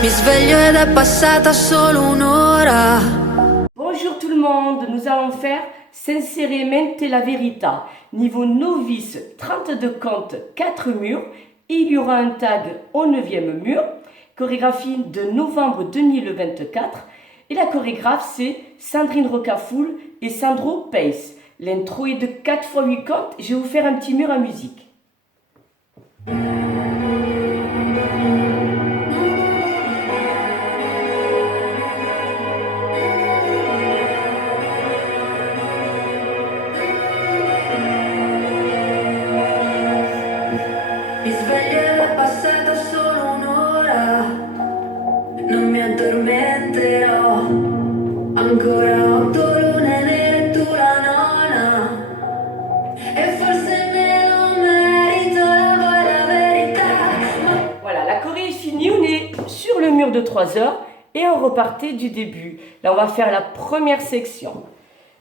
Mi sveglio ed è passata solo un'ora. Bonjour tout le monde, nous allons faire Sinceramente la Verità. Niveau novice, 32 comptes, 4 murs. Il y aura un tag au 9e mur. Chorégraphie de novembre 2024. Et la chorégraphe, c'est Sandrine Rocafoul et Sandro Pace. L'intro est de 4 x 8 comptes. Je vais vous faire un petit mur à musique. Mi sveglio ed è passata solo un'ora. Non mi addormenterò. Ancora 8 lune nere e tu la nona. E forse me lo merito, la verità. Voilà, la choré est finie, on est sur le mur de 3 heures et on repartait du début. Là, on va faire la première section.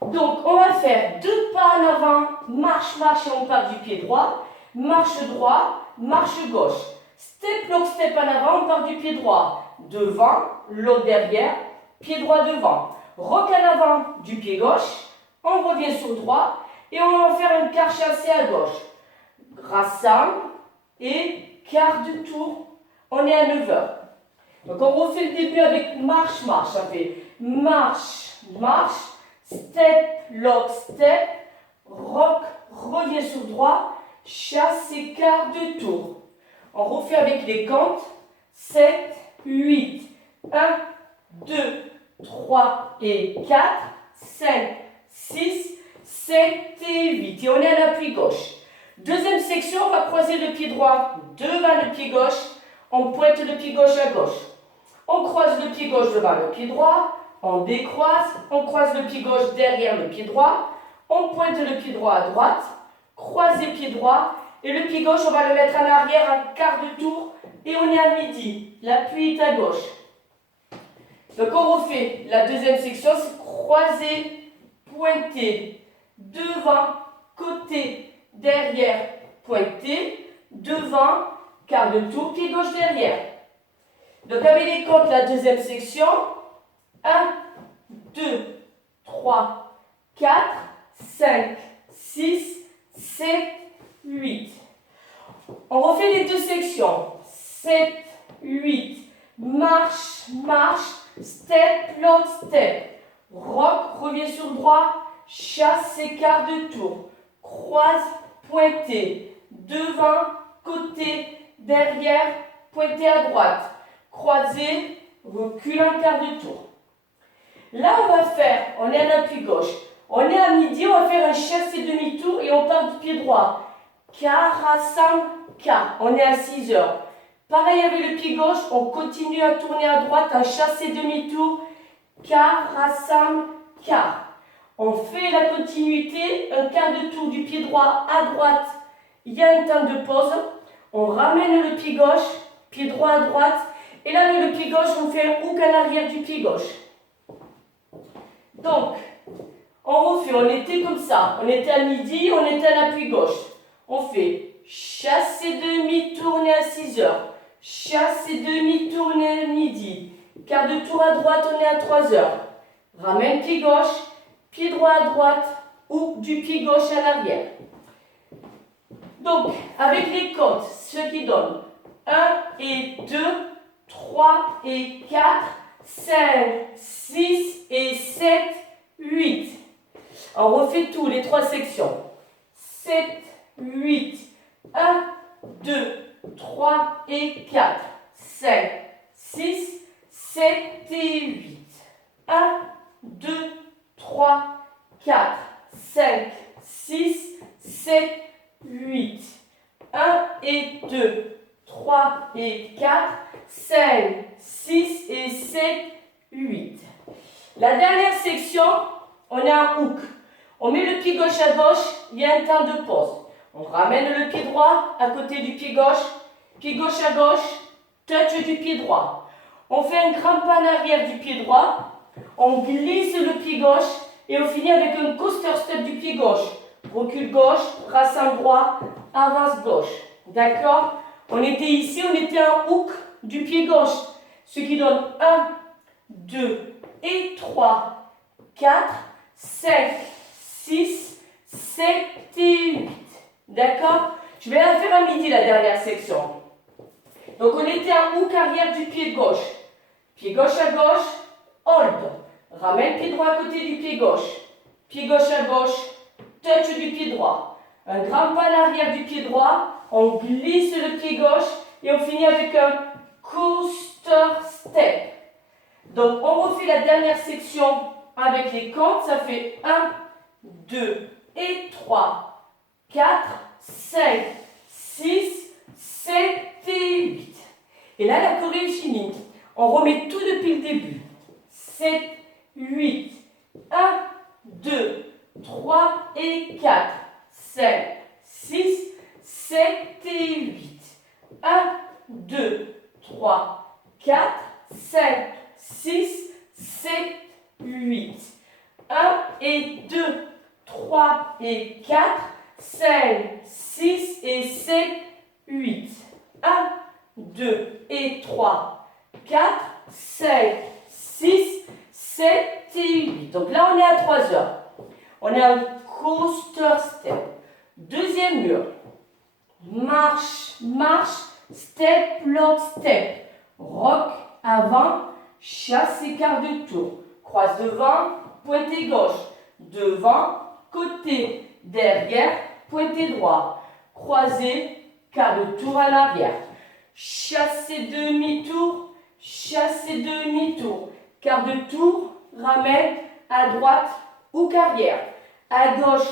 Donc, on va faire 2 pas en avant, marche, marche et on part du pied droit. Marche droit, marche gauche. Step, lock, step en avant, on part du pied droit. Devant, lock derrière, pied droit devant. Rock en avant du pied gauche, on revient sur droit et on va faire un quart chassé à gauche. Rassemble et quart de tour, on est à 9 heures. Donc on refait le début avec marche, marche. Ça fait marche, marche, step, lock, step, rock, revient sur droit, chasse et quart de tour. On refait avec les comptes 7, 8, 1, 2, 3 et 4, 5, 6, 7 et 8. Et on est à l'appui gauche. Deuxième section, on va croiser le pied droit devant le pied gauche. On pointe le pied gauche à gauche. On croise le pied gauche devant le pied droit. On décroise. On croise le pied gauche derrière le pied droit. On pointe le pied droit à droite. Croise les pieds droits. Et le pied gauche, on va le mettre en arrière, un quart de tour. Et on est à midi. L'appui est à gauche. Donc on refait la deuxième section, c'est croiser, pointer, devant, côté, derrière, pointer, devant, quart de tour, pied gauche derrière. Donc avec les comptes, la deuxième section, 1, 2, 3, 4, 5, 6, 7, 8. On refait les deux sections, 7, 8, marche, marche, step, lock, step, rock, revient sur droit, chasse et quart de tour, croise, pointé, devant, côté, derrière, pointé à droite, croisé, recule un quart de tour. Là, on est à l'appui gauche. On est à midi, on va faire un chasse et demi-tour et on part du pied droit. Quart, rassemble, quart. On est à 6 heures. Pareil avec le pied gauche, on continue à tourner à droite, un chasse et demi-tour, quart, rassemble, quart. On fait la continuité, un quart de tour du pied droit à droite. Il y a un temps de pause. On ramène le pied gauche, pied droit à droite. Et là, avec le pied gauche, on fait un hook à l'arrière du pied gauche. Donc, on refait, on était comme ça. On était à midi, on était à l'appui gauche. On fait chasse et demi, tourner à 6 heures. Chasse et demi, tourner à midi. Quart de tour à droite, on est à 3 heures. Ramène pied gauche, pied droit à droite, ou du pied gauche à l'arrière. Donc, avec les comptes, ce qui donne 1 et 2, 3 et 4, 5, 6 et 7, 8. On refait tout, les 3 sections. 7, 8, 1, 2, 3 et 4, 5, 6, 7 et 8. 1, 2, 3, 4, 5, 6, 7, 8. 1 et 2, 3 et 4, 5, 6 et 7, 8. La dernière section, on a un hook. On met le pied gauche à gauche, il y a un temps de pause. On ramène le pied droit à côté du pied gauche à gauche, touch du pied droit. On fait un grand pas en arrière du pied droit, on glisse le pied gauche et on finit avec un coaster step du pied gauche. Recule gauche, rassemble droit, avance gauche. D'accord? On était ici, on était en hook du pied gauche. ce qui donne 1, 2 et 3, 4, 5, 6, 7 et 8. D'accord? Je vais la faire à midi, la dernière section. Donc, on était en hook arrière du pied gauche. Pied gauche à gauche, hold. Ramène pied droit à côté du pied gauche. Pied gauche à gauche, touch du pied droit. Un grand pas à l'arrière du pied droit. On glisse le pied gauche et on finit avec un coaster step. Donc, on refait la dernière section avec les comptes. Ça fait 1, 2 et 3, 4, 5, 6, 7 et 8. Et là, la choré est finie. On remet tout depuis le début. 7, 8, 1, 2, 3 et 4, 5, 6, 7 et 8. 1, 2, 3, 4, 5, 6, 7, 8. 1 et 2, 3 et 4, 5, 6 et 7, 8. 1, 2 et 3, 4, 5, 6, 7 et 8. Donc là, on est à 3 heures. On est en coaster step. Deuxième mur. Marche, marche, step, lock, step. Rock avant, chasse et quart de tour. Croise devant, pointé gauche. Devant, côté, derrière, pointé droit. Croisé, quart de tour à l'arrière. Chasse et demi-tour, chasse et demi-tour. Quart de tour, ramène à droite ou carrière. À gauche,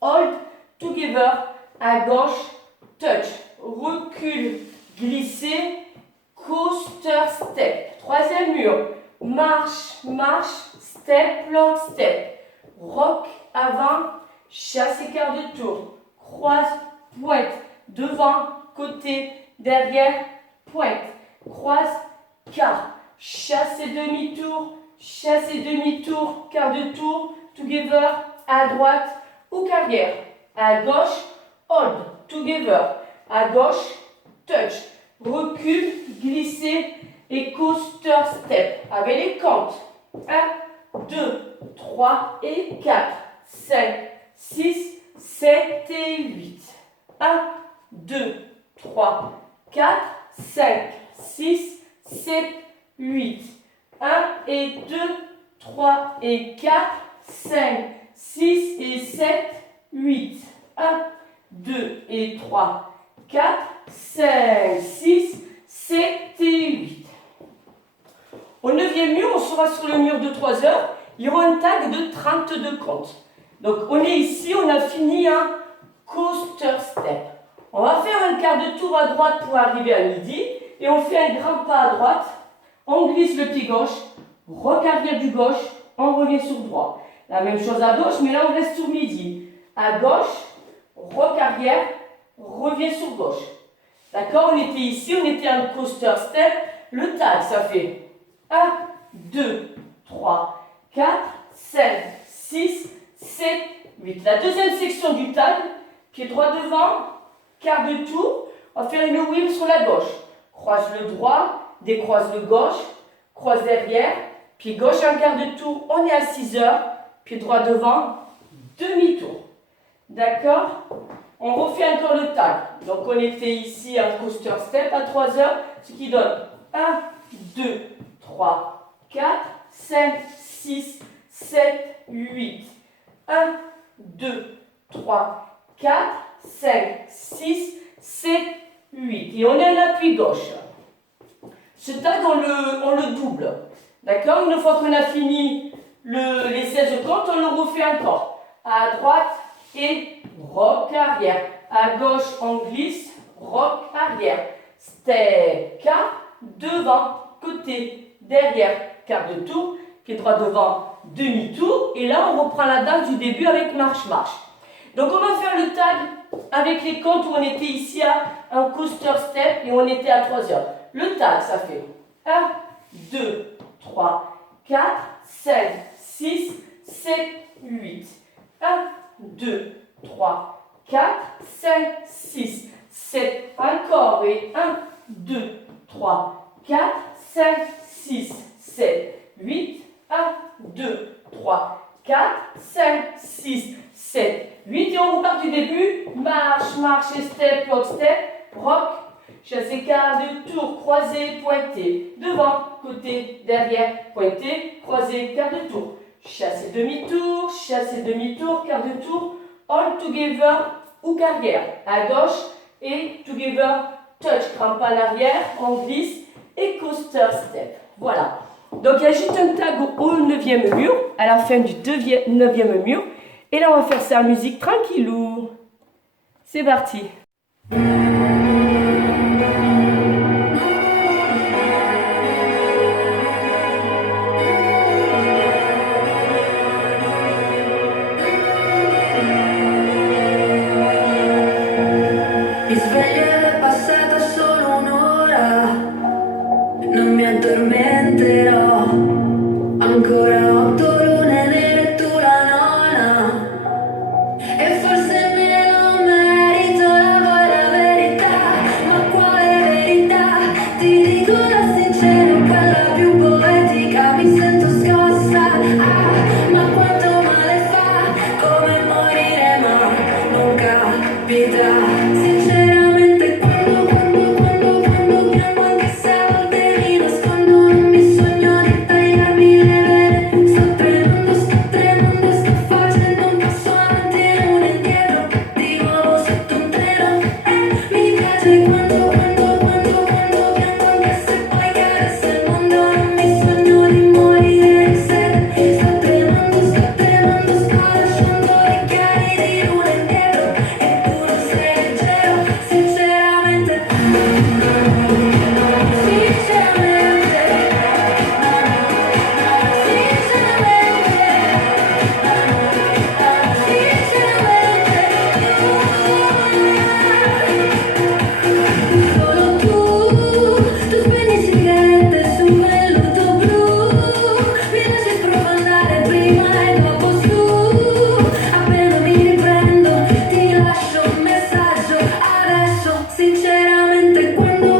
hold, together. À gauche, touch. Recule, glisser, coaster step. Troisième mur. Marche, marche, step, lock, step. Rock avant, chasse et quart de tour. Croise, pointe. Devant, côté, derrière, pointe. Croise, quart. Chasse et demi-tour, chasse et demi-tour, quart de tour, together, à droite ou carrière. À gauche, hold, together. À gauche, touch. Recule, glisser et coaster step. Avec les comptes. 1, 2, 3 et 4, 5, 6, 7 et 8. 1, 2, 3, 4, 5, 6, 7, 8. 1 et 2, 3 et 4, 5, 6 et 7, 8. 1, 2 et 3, 4, 5, 6, 7 et 8. Au 9e mur, on sera sur le mur de 3 heures. Il y aura un tag de 32 comptes. Donc, on est ici, on a fini un coaster step. On va faire un quart de tour à droite pour arriver à midi. Et on fait un grand pas à droite. On glisse le pied gauche. Rock arrière du gauche. On revient sur droit. La même chose à gauche, mais là, on reste sur midi. À gauche, rock arrière, revient sur gauche. D'accord? On était ici, on était en coaster step. Le tag, ça fait 1, 2, 3, 4, 5, 6, 7, 8. La deuxième section du tag, pied droit devant, quart de tour. On va faire une wheel sur la gauche. Croise le droit, décroise le gauche, croise derrière, pied gauche un quart de tour. On est à 6 heures, pied droit devant, demi-tour. D'accord? On refait encore le tag. Donc on était ici en coaster step à 3 heures, ce qui donne 1, 2, 3, 4, 5, 6, 7, 8. 1, 2, 3, 4, 5, 6, 7, 8. Et on est en appui gauche. Ce tag, on le double. D'accord? Une fois qu'on a fini les 16 comptes, on le refait encore. À droite et rock arrière. À gauche, on glisse, rock arrière. Step, quart, devant, côté, derrière, quart de tour, pied droit devant, demi-tour. Et là, on reprend la danse du début avec marche-marche. Donc, on va faire le tag avec les comptes où on était ici à un coaster step et on était à 3 heures. Le tag, ça fait 1, 2, 3, 4, 5, 6, 7, 8. 1, 2, 3, 4, 5, 6, 7. Encore et 1, 2, 3, 4, 5, 6, 7, 8, 1, 2, 3, 4, 5, 6, 7, 8. Et on repart du début. Marche, marche et step, rock. Chassé quart de tour, croisé, pointé. Devant, côté, derrière, pointé, croisé, quart de tour. Chassé demi-tour, quart de tour. All together ou carrière. À gauche et together, touch, crampe en arrière, on glisse et coaster step. Voilà. Donc il y a juste un tag au 9e mur, à la fin du 9e mur. Et là on va faire ça en musique tranquillou. C'est parti. Mi sveglio ed è passata solo un'ora, non mi addormenterò, ancora 8 lune nere e tu la nona, e forse me lo merito, la vuoi la verità, ma quale verità? Ti dico la sincera, quella più poetica, mi sento scossa, ma quanto male fa, come morire ma non capita. Sinceramente quando piango anche se a volte mi nascondo, non mi sogno di tagliarmi le vene. Sto tremando, sto facendo un passo avanti e uno indietro, di nuovo sotto un treno. Mi piace quando piango anche se poi carezza il mondo, non mi sogno di morire di sete. Sto tremando, sto lasciando i chiari di luna indietro, e tu non sei leggero, sinceramente. Solo tu spegni sigarette su quel luto blu, mi lasci sprofondare prima e dopo su, appena mi riprendo ti lascio un messaggio adesso. Sinceramente quando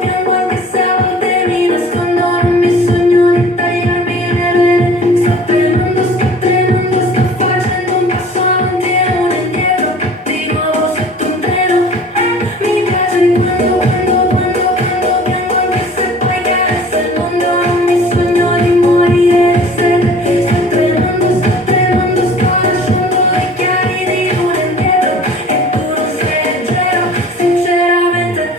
piango anche se a volte mi nascondo, non mi sogno di tagliarmi le vene. Sto tremando, sto facendo un passo avanti e uno indietro, di nuovo sotto un treno. Mi piace quando piango anche se poi carezza il mondo, non mi sogno di morire di sete. Sto tremando, sto lasciando i chiari di luna indietro, e tu non sei leggero, sinceramente.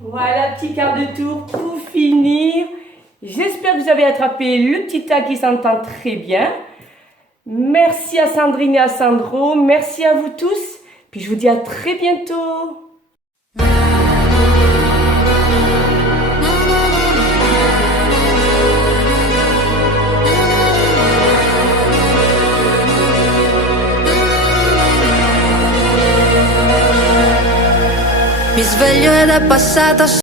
Voilà, petit quart de tour pour finir. J'espère que vous avez attrapé le petit tag qui s'entend très bien. Merci à Sandrine et à Sandro. Merci à vous tous. Puis je vous dis à très bientôt. Mi sveglio ed è passata